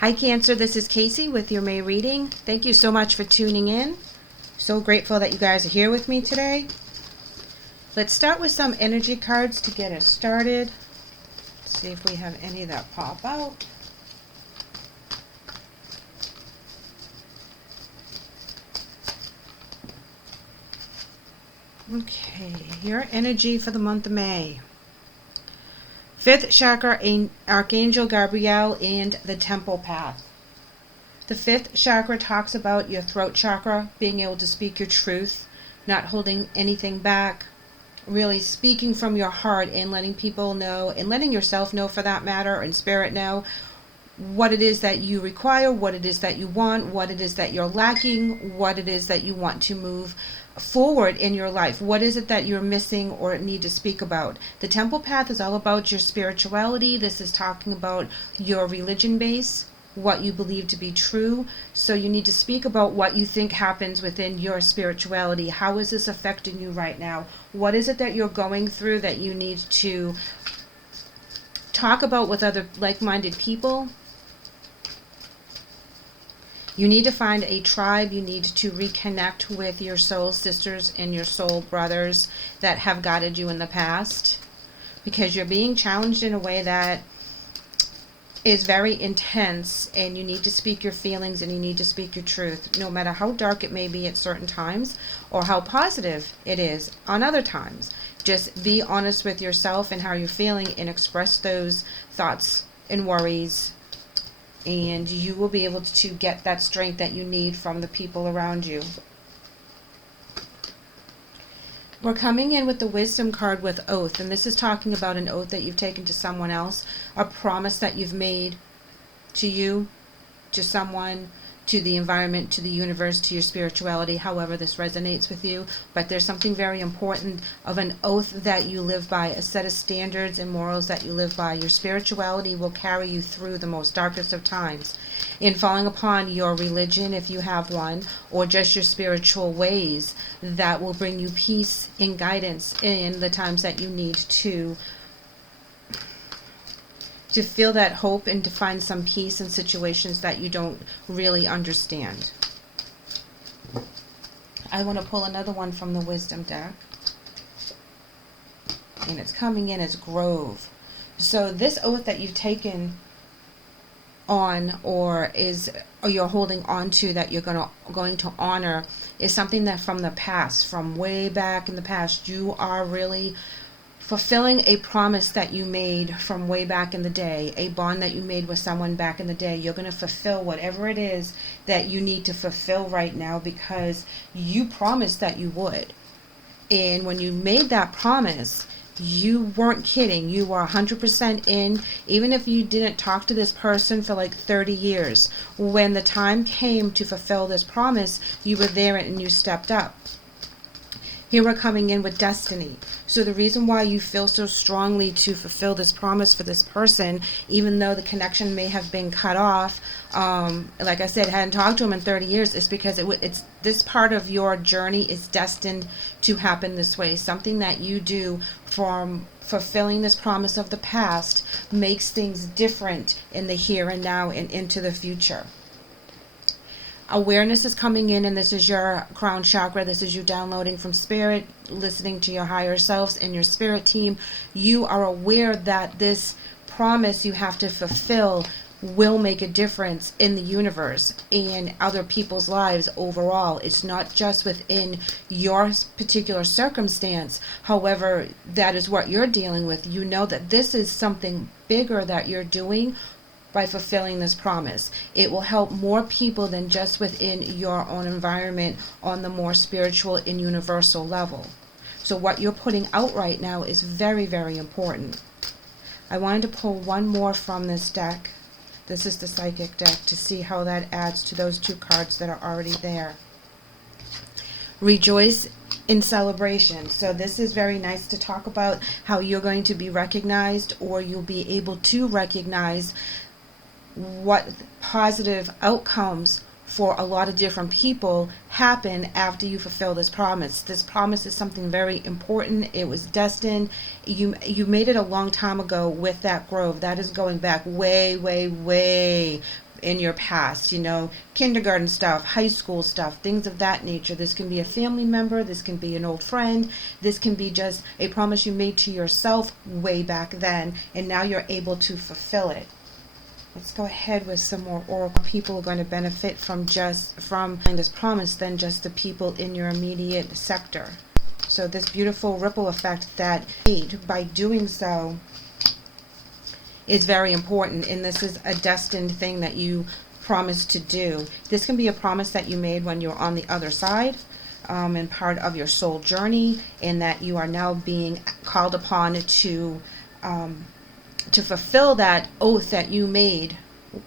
Hi Cancer, this is Kaycee with your May reading. Thank you so much for tuning in. So grateful that you guys are here with me today. Let's start with some energy cards to get us started. Let's see if we have any that pop out. Okay, your energy for the month of May. Fifth chakra, Archangel Gabriel and the Temple Path. The fifth chakra talks about your throat chakra, being able to speak your truth, not holding anything back, really speaking from your heart and letting people know, and letting yourself know for that matter, and spirit know what it is that you require, what it is that you want, what it is that you're lacking, what it is that you want to move forward in your life. What is it that you're missing or need to speak about? The Temple Path is all about your spirituality. This is talking about your religion base, what you believe to be true. So you need to speak about what you think happens within your spirituality. How is this affecting you right now? What is it that you're going through that you need to talk about with other like-minded people? You need to find a tribe. You need to reconnect with your soul sisters and your soul brothers that have guided you in the past, because you're being challenged in a way that is very intense, and you need to speak your feelings and you need to speak your truth, no matter how dark it may be at certain times or how positive it is on other times. Just be honest with yourself and how you're feeling and express those thoughts and worries, and you will be able to get that strength that you need from the people around you. We're coming in with the Wisdom card with oath, and this is talking about an oath that you've taken to someone else, a promise that you've made to you, to someone, to the environment, to the universe, to your spirituality, however this resonates with you. But there's something very important of an oath that you live by, a set of standards and morals that you live by. Your spirituality will carry you through the most darkest of times. In falling upon your religion, if you have one, or just your spiritual ways, that will bring you peace and guidance in the times that you need to feel that hope and to find some peace in situations that you don't really understand. I want to pull another one from the Wisdom deck, and it's coming in as Grove. So this oath that you've taken on, or you're holding on to, that you're going to honor, is something that from the past, from way back in the past. You are really fulfilling a promise that you made from way back in the day, a bond that you made with someone back in the day. You're going to fulfill whatever it is that you need to fulfill right now, because you promised that you would. And when you made that promise, you weren't kidding. You were 100% in, even if you didn't talk to this person for like 30 years. When the time came to fulfill this promise, you were there and you stepped up. Here we're coming in with destiny. So the reason why you feel so strongly to fulfill this promise for this person, even though the connection may have been cut off, like I said, hadn't talked to him in 30 years, is because it's this part of your journey is destined to happen this way. Something that you do from fulfilling this promise of the past makes things different in the here and now and into the future. Awareness is coming in, and this is your crown chakra. This is you downloading from spirit, listening to your higher selves and your spirit team. You are aware that this promise you have to fulfill will make a difference in the universe and other people's lives overall. It's not just within your particular circumstance. However, that is what you're dealing with. You know that this is something bigger that you're doing by fulfilling this promise. It will help more people than just within your own environment on the more spiritual and universal level. So what you're putting out right now is very, very important. I wanted to pull one more from this deck. This is the Psychic deck, to see how that adds to those two cards that are already there. Rejoice in celebration. So this is very nice to talk about how you're going to be recognized, or you'll be able to recognize what positive outcomes for a lot of different people happen after you fulfill this promise. This promise is something very important. It was destined. You made it a long time ago with that grove. That is going back way, way, way in your past, kindergarten stuff, high school stuff, things of that nature. This can be a family member, this can be an old friend, this can be just a promise you made to yourself way back then, and now you're able to fulfill it. Let's go ahead with some more oracle. People are going to benefit from this promise than just the people in your immediate sector. So this beautiful ripple effect that made by doing so is very important, and this is a destined thing that you promised to do. This can be a promise that you made when you're on the other side, and part of your soul journey, and that you are now being called upon to fulfill that oath that you made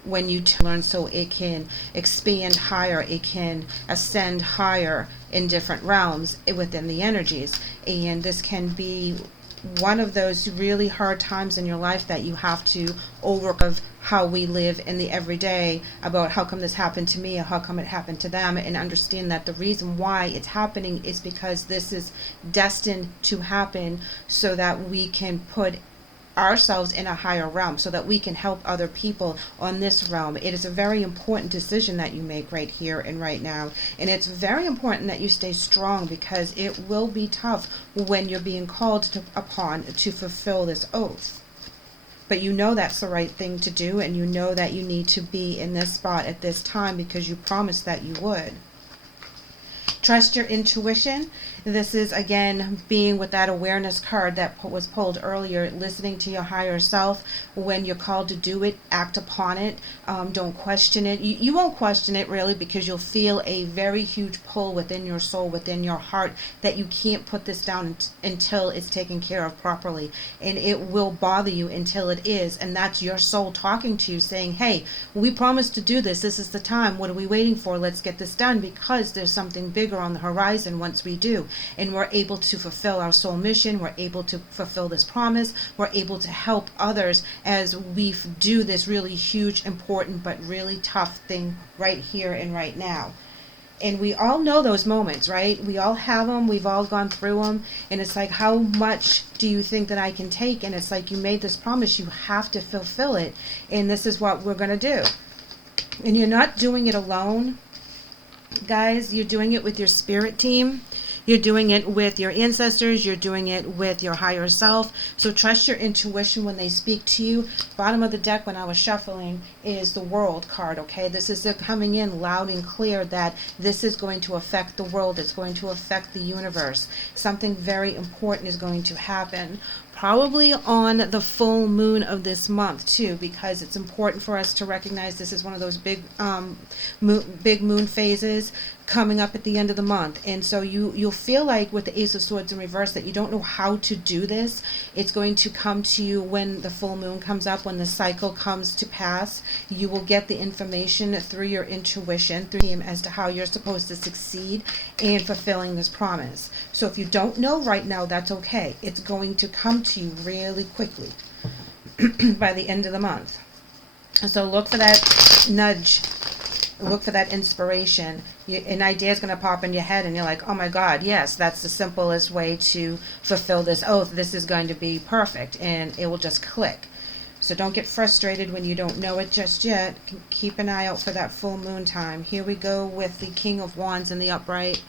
when you learn, so it can expand higher, it can ascend higher in different realms within the energies. And this can be one of those really hard times in your life that you have to overcome how we live in the everyday, about how come this happened to me or how come it happened to them, and understand that the reason why it's happening is because this is destined to happen, so that we can put ourselves in a higher realm, so that we can help other people on this realm. It is a very important decision that you make right here and right now, and it's very important that you stay strong, because it will be tough when you're being called upon to fulfill this oath. But you know that's the right thing to do, and you know that you need to be in this spot at this time because you promised that you would. Trust your intuition. This is, again, being with that awareness card that was pulled earlier, listening to your higher self. When you're called to do it, act upon it. Don't question it. You won't question it, really, because you'll feel a very huge pull within your soul, within your heart, that you can't put this down until it's taken care of properly. And it will bother you until it is. And that's your soul talking to you, saying, hey, we promised to do this. This is the time. What are we waiting for? Let's get this done, because there's something bigger on the horizon once we do. And we're able to fulfill our soul mission. We're able to fulfill this promise. We're able to help others as we do this really huge, important, but really tough thing right here and right now. And we all know those moments, right? We all have them. We've all gone through them. And it's like, how much do you think that I can take? And it's like, you made this promise. You have to fulfill it. And this is what we're going to do. And you're not doing it alone, guys. You're doing it with your spirit team. You're doing it with your ancestors. You're doing it with your higher self. So trust your intuition when they speak to you. Bottom of the deck when I was shuffling is the World card, okay? This is coming in loud and clear that this is going to affect the world. It's going to affect the universe. Something very important is going to happen. Probably on the full moon of this month too, because it's important for us to recognize this is one of those big moon phases coming up at the end of the month. And so you'll feel like with the Ace of Swords in reverse that you don't know how to do this. It's going to come to you when the full moon comes up, when the cycle comes to pass. You will get the information through your intuition, through him, as to how you're supposed to succeed in fulfilling this promise. So if you don't know right now, that's okay. It's going to come to you really quickly by the end of the month. So look for that nudge. Look for that inspiration. An idea is going to pop in your head and you're like, oh my God, yes, that's the simplest way to fulfill this oath. This is going to be perfect, and it will just click. So don't get frustrated when you don't know it just yet. Keep an eye out for that full moon time. Here we go with the King of Wands in the upright.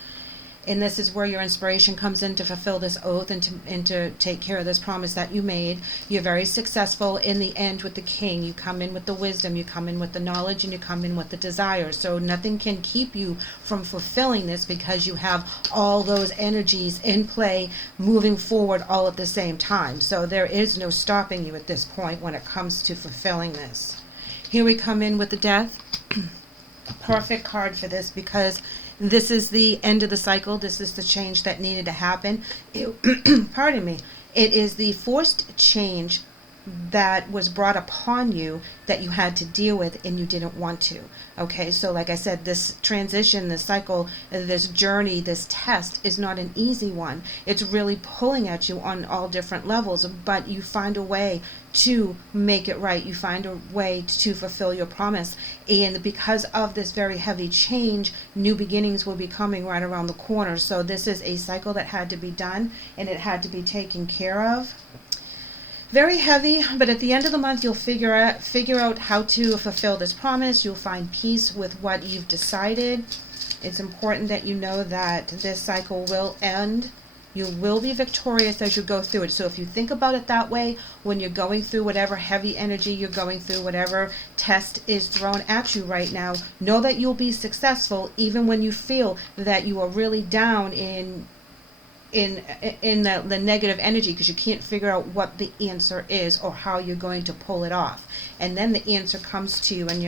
And this is where your inspiration comes in to fulfill this oath and to take care of this promise that you made. You're very successful in the end with the King. You come in with the wisdom, you come in with the knowledge, and you come in with the desire. So nothing can keep you from fulfilling this, because you have all those energies in play moving forward all at the same time. So there is no stopping you at this point when it comes to fulfilling this. Here we come in with the Death. Perfect card for this, because this is the end of the cycle. This is the change that needed to happen. Pardon me. It is the forced change that was brought upon you that you had to deal with and you didn't want to. Okay, so like I said, this transition, this cycle, this journey, this test is not an easy one. It's really pulling at you on all different levels, but you find a way to make it right. You find a way to fulfill your promise. And because of this very heavy change, new beginnings will be coming right around the corner. So this is a cycle that had to be done, and it had to be taken care of. Very heavy, but at the end of the month you'll figure out how to fulfill this promise. You'll find peace with what you've decided. It's important that you know that this cycle will end. You will be victorious as you go through it. So if you think about it that way, when you're going through whatever heavy energy you're going through, whatever test is thrown at you right now, know that you'll be successful even when you feel that you are really down in the negative energy, because you can't figure out what the answer is or how you're going to pull it off. And then the answer comes to you and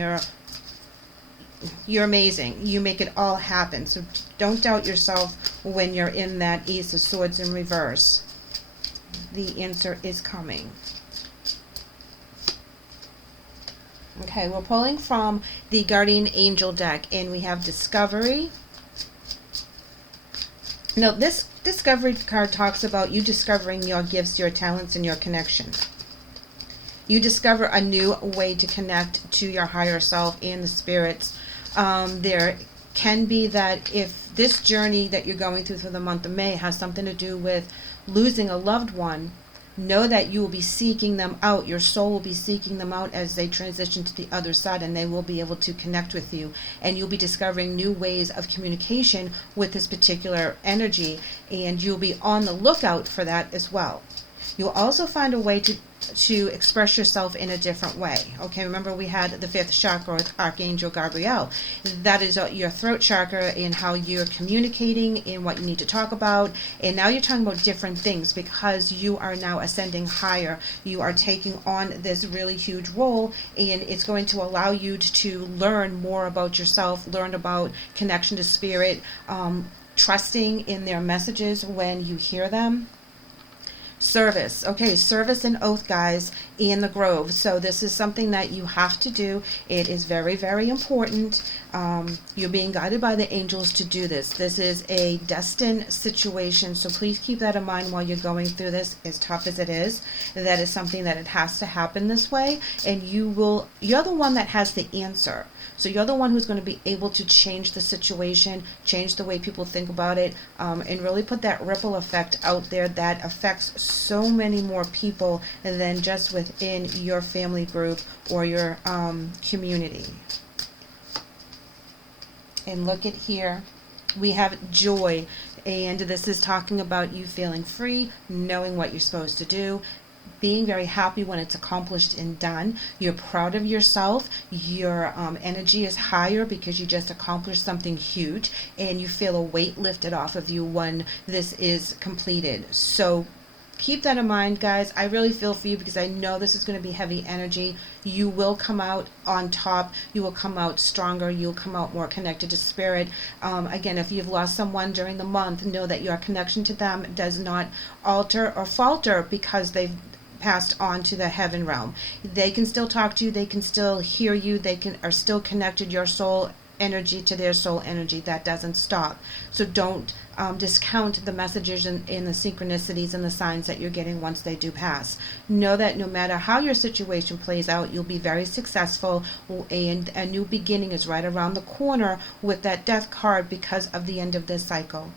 you're amazing. You make it all happen. So don't doubt yourself when you're in that Ace of Swords in reverse. The answer is coming. Okay, we're pulling from the Guardian Angel deck, and we have Discovery. Now, this Discovery card talks about you discovering your gifts, your talents, and your connection. You discover a new way to connect to your higher self and the spirits. There can be that if this journey that you're going through for the month of May has something to do with losing a loved one, know that you will be seeking them out. Your soul will be seeking them out as they transition to the other side, and they will be able to connect with you. And you'll be discovering new ways of communication with this particular energy, and you'll be on the lookout for that as well. You'll also find a way to express yourself in a different way. Okay, remember we had the fifth chakra with Archangel Gabriel. That is your throat chakra and how you're communicating and what you need to talk about. And now you're talking about different things because you are now ascending higher. You are taking on this really huge role, and it's going to allow you to learn more about yourself, learn about connection to spirit, trusting in their messages when you hear them. Service. Okay, service and oath, guys, in the Grove. So this is something that you have to do. It is very, very important. You're being guided by the angels to do this. This is a destined situation, so please keep that in mind while you're going through this, as tough as it is. That is something that it has to happen this way, and you're the one that has the answer. So you're the one who's going to be able to change the situation, change the way people think about it, and really put that ripple effect out there that affects so many more people than just within your family group or your community. And look at here. We have joy, and this is talking about you feeling free, knowing what you're supposed to do, being very happy when it's accomplished and done. You're proud of yourself. Your energy is higher because you just accomplished something huge, and you feel a weight lifted off of you when this is completed. So keep that in mind, guys. I really feel for you because I know this is going to be heavy energy. You will come out on top. You will come out stronger. You'll come out more connected to spirit. Again, if you've lost someone during the month, know that your connection to them does not alter or falter because they've passed on to the heaven realm. They can still talk to you. They can still hear you. They are still connected, your soul energy to their soul energy. That doesn't stop. So don't discount the messages and the synchronicities and the signs that you're getting once they do pass. Know that no matter how your situation plays out, you'll be very successful, and a new beginning is right around the corner with that death card because of the end of this cycle.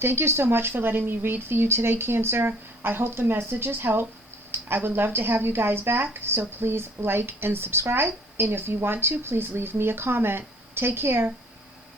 Thank you so much for letting me read for you today, Cancer. I hope the messages help. I would love to have you guys back, so please like and subscribe. And if you want to, please leave me a comment. Take care.